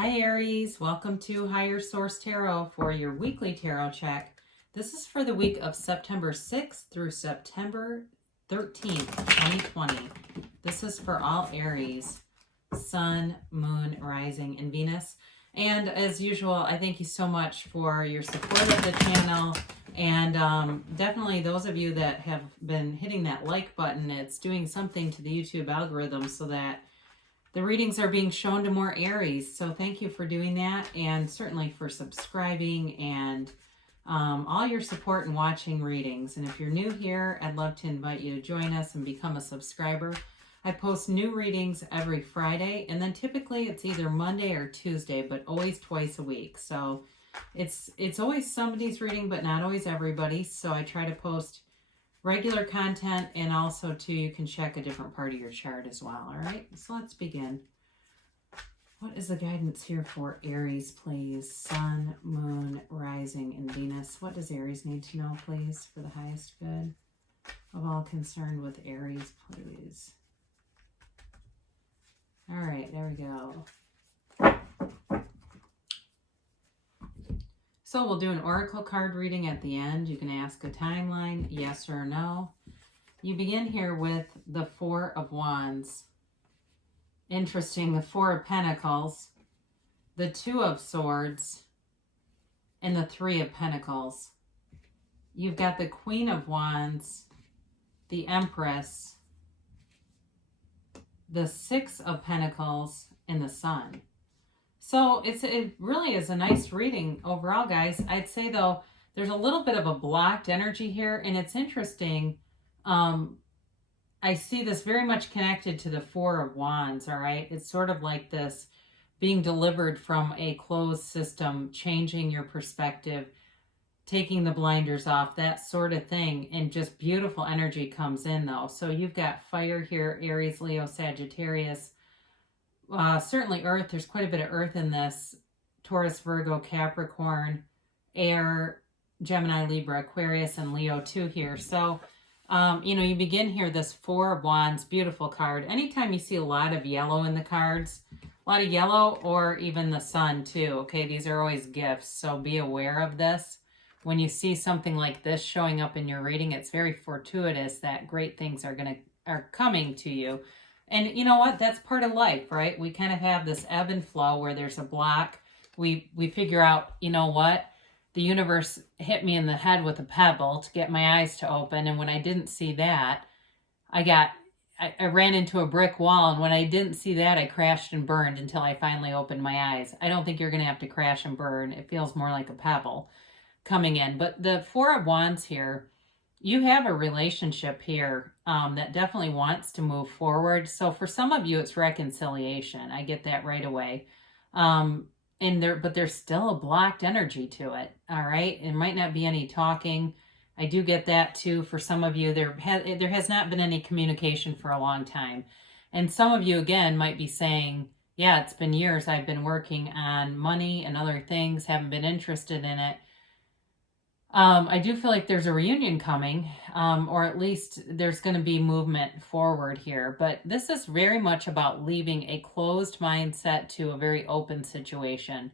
Hi Aries, welcome to Higher Source Tarot for your weekly tarot check. This is for the week of September 6th through September 13th, 2020. This is for all Aries, Sun, Moon, Rising, and Venus. And as usual, I thank you so much for your support of the channel. And definitely those of you that have been hitting that like button, it's doing something to the YouTube algorithm so that the readings are being shown to more Aries. So thank you for doing that, and certainly for subscribing and all your support in watching readings. And if you're new here, I'd love to invite you to join us and become a subscriber. I post new readings every Friday, and then typically it's either Monday or Tuesday, but always twice a week. So it's always somebody's reading, but not always everybody. So I try to post regular content, and also too, you can check a different part of your chart as well. All right, so let's begin. What is the guidance here for Aries, please? Sun, Moon, Rising, and Venus. What does Aries need to know, please, for the highest good of all concerned with Aries, please? All right, there we go. So we'll do an oracle card reading at the end. You can ask a timeline, yes or no. You begin here with the Four of Wands. Interesting, the Four of Pentacles, the Two of Swords, and the Three of Pentacles. You've got the Queen of Wands, the Empress, the Six of Pentacles, and the Sun. So it really is a nice reading overall, guys. I'd say, though, there's a little bit of a blocked energy here, and it's interesting. I see this very much connected to the Four of Wands, all right? It's sort of like this being delivered from a closed system, changing your perspective, taking the blinders off, that sort of thing, and just beautiful energy comes in, though. So you've got fire here, Aries, Leo, Sagittarius. Certainly earth, there's quite a bit of earth in this. Taurus, Virgo, Capricorn, air, Gemini, Libra, Aquarius, and Leo too here. So, you begin here, this Four of Wands, beautiful card. Anytime you see a lot of yellow in the cards, a lot of yellow, or even the sun too, okay, these are always gifts. So be aware of this. When you see something like this showing up in your reading, it's very fortuitous that great things are coming to you. And you know what? That's part of life, right? We kind of have this ebb and flow where there's a block. We figure out, you know what? The universe hit me in the head with a pebble to get my eyes to open. And when I didn't see that, I ran into a brick wall. And when I didn't see that, I crashed and burned until I finally opened my eyes. I don't think you're going to have to crash and burn. It feels more like a pebble coming in. But the Four of Wands here, you have a relationship here that definitely wants to move forward. So for some of you, it's reconciliation. I get that right away. But there's still a blocked energy to it. All right. It might not be any talking. I do get that too. For some of you, there has not been any communication for a long time. And some of you, again, might be saying, yeah, it's been years. I've been working on money and other things, haven't been interested in it. I do feel like there's a reunion coming, or at least there's going to be movement forward here. But this is very much about leaving a closed mindset to a very open situation.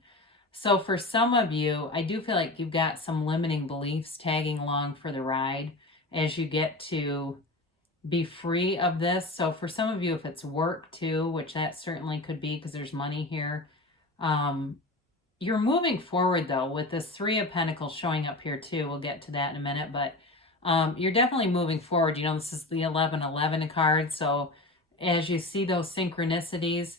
So for some of you, I do feel like you've got some limiting beliefs tagging along for the ride as you get to be free of this. So for some of you, if it's work too, which that certainly could be because there's money here, you're moving forward, though, with this Three of Pentacles showing up here, too. We'll get to that in a minute, but you're definitely moving forward. You know, this is the 11-11 card, so as you see those synchronicities,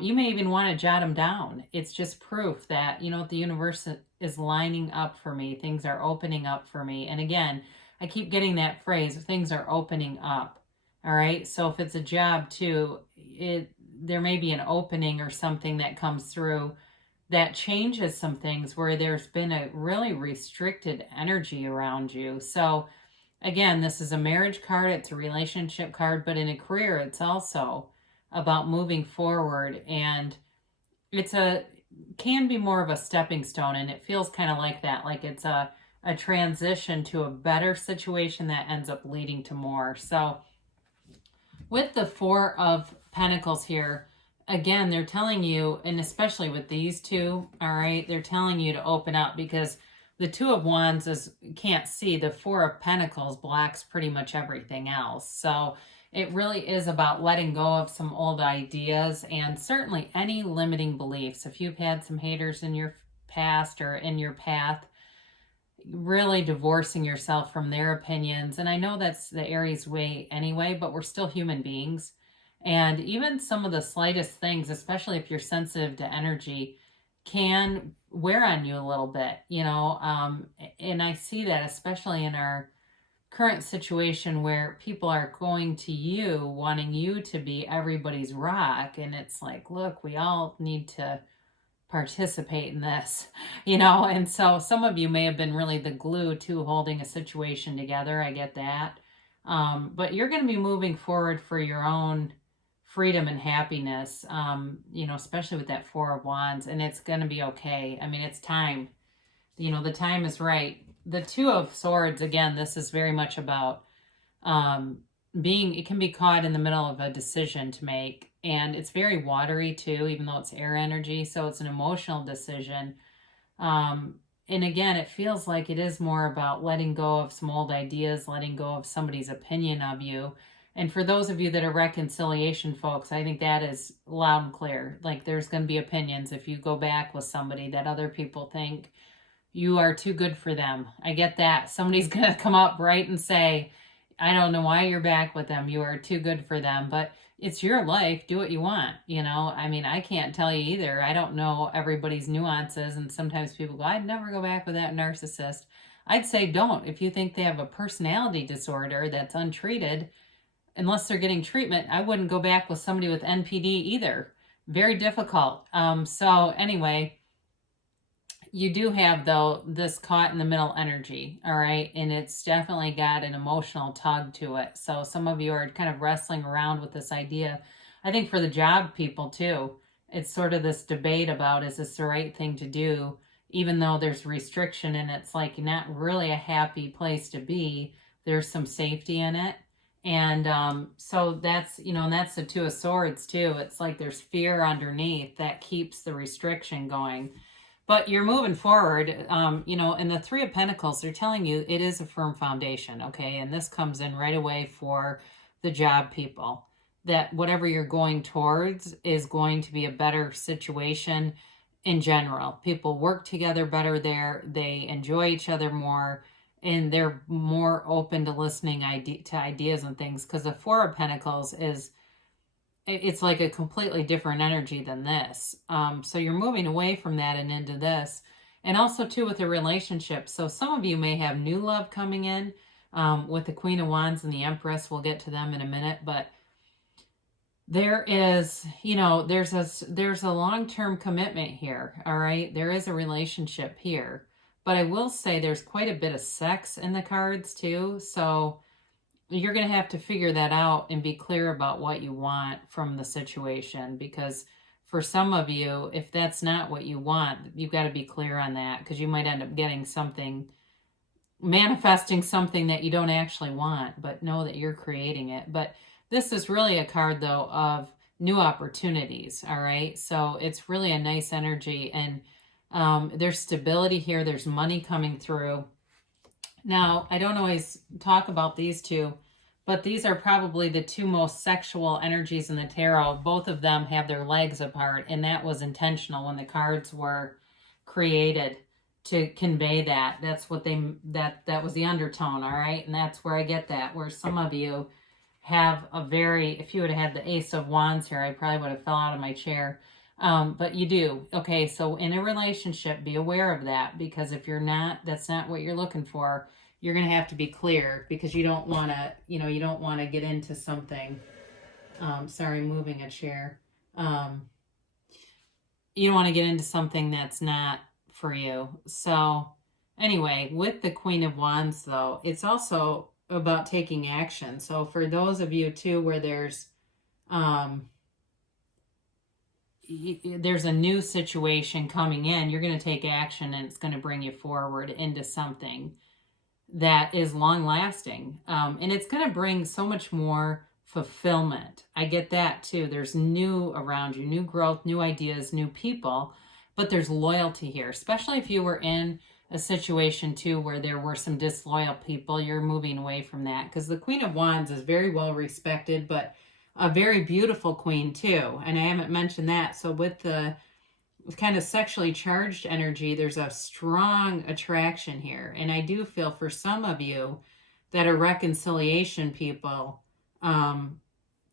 you may even want to jot them down. It's just proof that, the universe is lining up for me. Things are opening up for me. And again, I keep getting that phrase, things are opening up, all right? So if it's a job, too, there may be an opening or something that comes through that changes some things where there's been a really restricted energy around you. So again, this is a marriage card, it's a relationship card, but in a career, it's also about moving forward, and can be more of a stepping stone, and it feels kind of like that, like it's a transition to a better situation that ends up leading to more. So with the Four of Pentacles here, again, they're telling you, and especially with these two, all right, they're telling you to open up, because the Two of Wands is, can't see, the Four of Pentacles blocks pretty much everything else. So it really is about letting go of some old ideas and certainly any limiting beliefs. If you've had some haters in your past or in your path, really divorcing yourself from their opinions. And I know that's the Aries way anyway, but we're still human beings. And even some of the slightest things, especially if you're sensitive to energy, can wear on you a little bit, you know. And I see that especially in our current situation where people are going to you wanting you to be everybody's rock. And it's like, look, we all need to participate in this, you know. And so some of you may have been really the glue to holding a situation together. I get that. But you're going to be moving forward for your own freedom and happiness, you know, especially with that Four of Wands, and it's going to be okay. I mean, it's time, you know, the time is right. The Two of Swords, again, this is very much about being, it can be caught in the middle of a decision to make, and it's very watery too, even though it's air energy, so it's an emotional decision. And again, it feels like it is more about letting go of some old ideas, letting go of somebody's opinion of you. And for those of you that are reconciliation folks, I think that is loud and clear. Like, there's going to be opinions if you go back with somebody that other people think you are too good for them. I get that. Somebody's going to come up right and say, I don't know why you're back with them. You are too good for them. But it's your life. Do what you want. You know, I mean, I can't tell you either. I don't know everybody's nuances. And sometimes people go, I'd never go back with that narcissist. I'd say don't. If you think they have a personality disorder that's untreated, unless they're getting treatment, I wouldn't go back with somebody with NPD either. Very difficult. So anyway, you do have, though, this caught in the middle energy, all right? And it's definitely got an emotional tug to it. So some of you are kind of wrestling around with this idea. I think for the job people, too, it's sort of this debate about, is this the right thing to do? Even though there's restriction and it's like not really a happy place to be, there's some safety in it. And so that's, you know, and that's the Two of Swords, too. It's like there's fear underneath that keeps the restriction going. But you're moving forward, you know, and the Three of Pentacles, they're telling you it is a firm foundation, okay? And this comes in right away for the job people, that whatever you're going towards is going to be a better situation in general. People work together better there. They enjoy each other more, and they're more open to listening to ideas and things, because the Four of Pentacles is, it's like a completely different energy than this. So you're moving away from that and into this. And also, too, with the relationship. So some of you may have new love coming in with the Queen of Wands and the Empress. We'll get to them in a minute. But there is, you know, there's a long-term commitment here, all right? There is a relationship here. But I will say there's quite a bit of sex in the cards, too. So you're going to have to figure that out and be clear about what you want from the situation, because for some of you, if that's not what you want, you've got to be clear on that, because you might end up getting something, manifesting something that you don't actually want, but know that you're creating it. But this is really a card, though, of new opportunities, all right? So it's really a nice energy, and there's stability here. There's money coming through. Now, I don't always talk about these two, but these are probably the two most sexual energies in the tarot. Both of them have their legs apart, and that was intentional when the cards were created to convey that. That's what that was the undertone, all right? And that's where I get that, where some of you have a very, if you would have had the Ace of Wands here, I probably would have fell out of my chair. But you do. Okay, so in a relationship, be aware of that, because if you're not, that's not what you're looking for, you're going to have to be clear, because you don't want to, you know, you don't want to get into something. Sorry, moving a chair. You don't want to get into something that's not for you. So anyway, with the Queen of Wands, though, it's also about taking action. So for those of you, too, where there's a new situation coming in, you're going to take action, and it's going to bring you forward into something that is long lasting. And it's going to bring so much more fulfillment. I get that too. There's new around you, new growth, new ideas, new people, but there's loyalty here, especially if you were in a situation too where there were some disloyal people. You're moving away from that because the Queen of Wands is very well respected, but a very beautiful queen too. And I haven't mentioned that. So with the kind of sexually charged energy, there's a strong attraction here. And I do feel for some of you that are reconciliation people,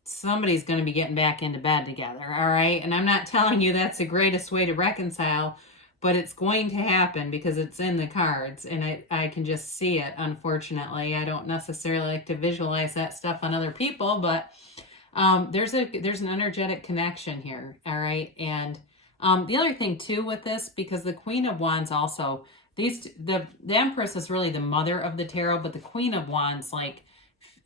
somebody's going to be getting back into bed together. All right. And I'm not telling you that's the greatest way to reconcile, but it's going to happen because it's in the cards and I can just see it. Unfortunately, I don't necessarily like to visualize that stuff on other people, but there's an energetic connection here. All right. And the other thing too with this, because the Queen of Wands also, the Empress is really the mother of the tarot, but the Queen of Wands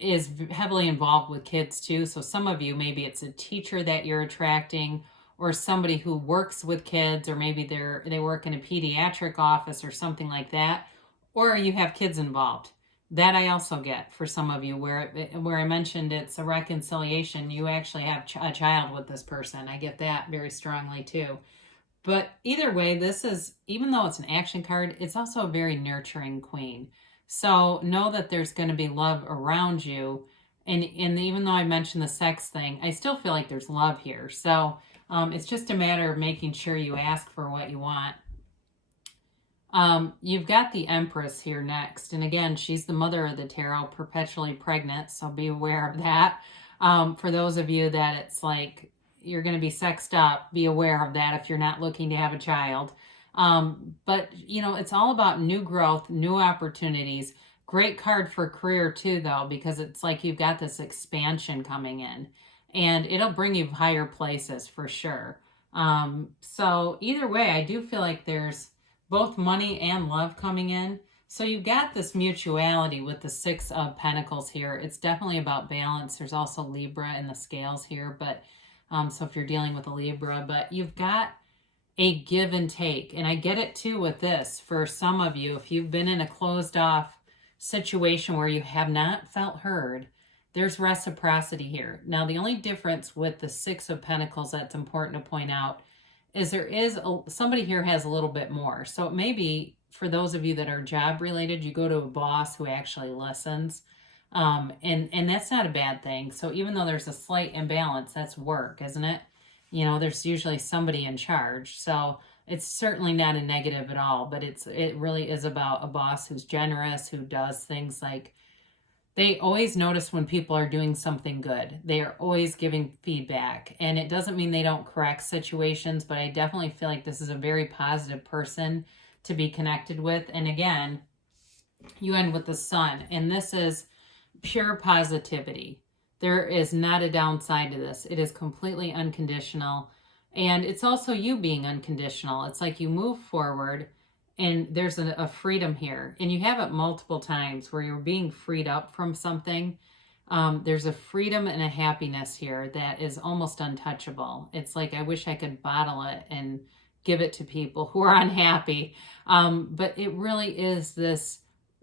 is heavily involved with kids too. So some of you, maybe it's a teacher that you're attracting, or somebody who works with kids, or maybe they work in a pediatric office or something like that, or you have kids involved. That I also get for some of you, where I mentioned it's a reconciliation. You actually have a child with this person. I get that very strongly too. But either way, this is, even though it's an action card, it's also a very nurturing queen. So know that there's going to be love around you. And even though I mentioned the sex thing, I still feel like there's love here. So it's just a matter of making sure you ask for what you want. You've got the Empress here next. And again, she's the mother of the tarot, perpetually pregnant. So be aware of that. For those of you that it's like you're going to be sexed up, be aware of that if you're not looking to have a child. But, it's all about new growth, new opportunities. Great card for career too, though, because it's like you've got this expansion coming in. And it'll bring you higher places for sure. So either way, I do feel like there's both money and love coming in. So you've got this mutuality with the Six of Pentacles here. It's definitely about balance. There's also Libra in the scales here, but so if you're dealing with a Libra, but you've got a give and take. And I get it too with this. For some of you, if you've been in a closed off situation where you have not felt heard, there's reciprocity here. Now, the only difference with the Six of Pentacles that's important to point out is there is somebody here has a little bit more. So it may be, for those of you that are job related, you go to a boss who actually listens. And that's not a bad thing. So even though there's a slight imbalance, that's work, isn't it? There's usually somebody in charge. So it's certainly not a negative at all, but it really is about a boss who's generous, who does things like, they always notice when people are doing something good. They are always giving feedback. And it doesn't mean they don't correct situations, but I definitely feel like this is a very positive person to be connected with. And again, you end with the Sun, and this is pure positivity. There is not a downside to this. It is completely unconditional. And it's also you being unconditional. It's like you move forward and there's a freedom here. And you have it multiple times where you're being freed up from something. There's a freedom and a happiness here that is almost untouchable. It's like I wish I could bottle it and give it to people who are unhappy. But it really is this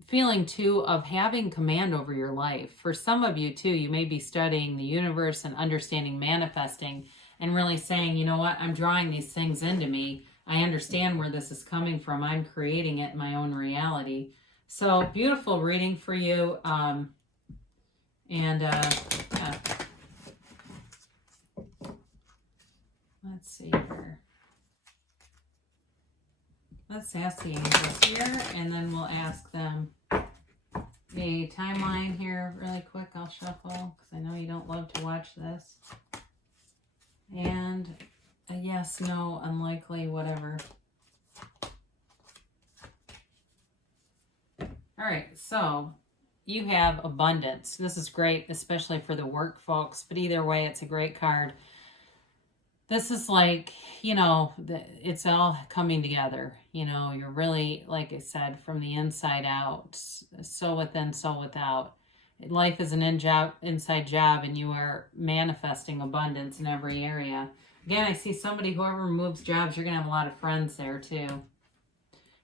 feeling too of having command over your life. For some of you too, you may be studying the universe and understanding manifesting and really saying, you know what, I'm drawing these things into me. I understand where this is coming from. I'm creating it in my own reality. So beautiful reading for you. Let's see here. Let's ask the angels here, and then we'll ask them a timeline here really quick. I'll shuffle because I know you don't love to watch this. And a yes, no, unlikely, whatever. All right, so you have abundance. This is great, especially for the work folks, but either way, it's a great card. This is like, it's all coming together. You're really, like I said, from the inside out, so within, so without. Life is an inside job, and you are manifesting abundance in every area. Again, I see somebody, whoever moves jobs, you're going to have a lot of friends there too.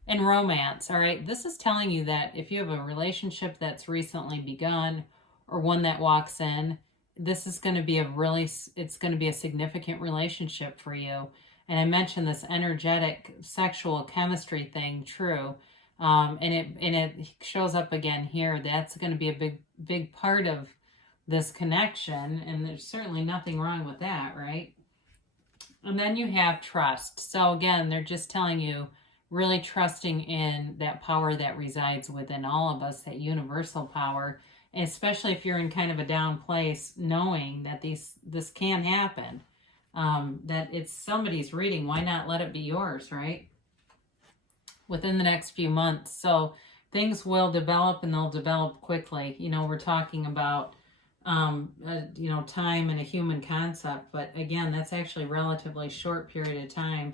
And romance, all right? This is telling you that if you have a relationship that's recently begun or one that walks in, this is going to be it's going to be a significant relationship for you. And I mentioned this energetic sexual chemistry thing, true. And it shows up again here. That's going to be a big part of this connection, and there's certainly nothing wrong with that, right? And then you have trust. So again, they're just telling you really trusting in that power that resides within all of us, that universal power, especially if you're in kind of a down place, knowing that this can happen, that it's somebody's reading. Why not let it be yours, right? Within the next few months. So things will develop, and they'll develop quickly. We're talking about time and a human concept, but again, that's actually a relatively short period of time.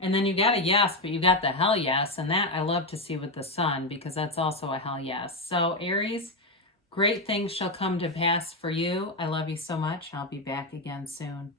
And then you got a yes, but you got the hell yes, and that I love to see with the sun, because that's also a hell yes. So Aries, great things shall come to pass for you. I love you so much. I'll be back again soon.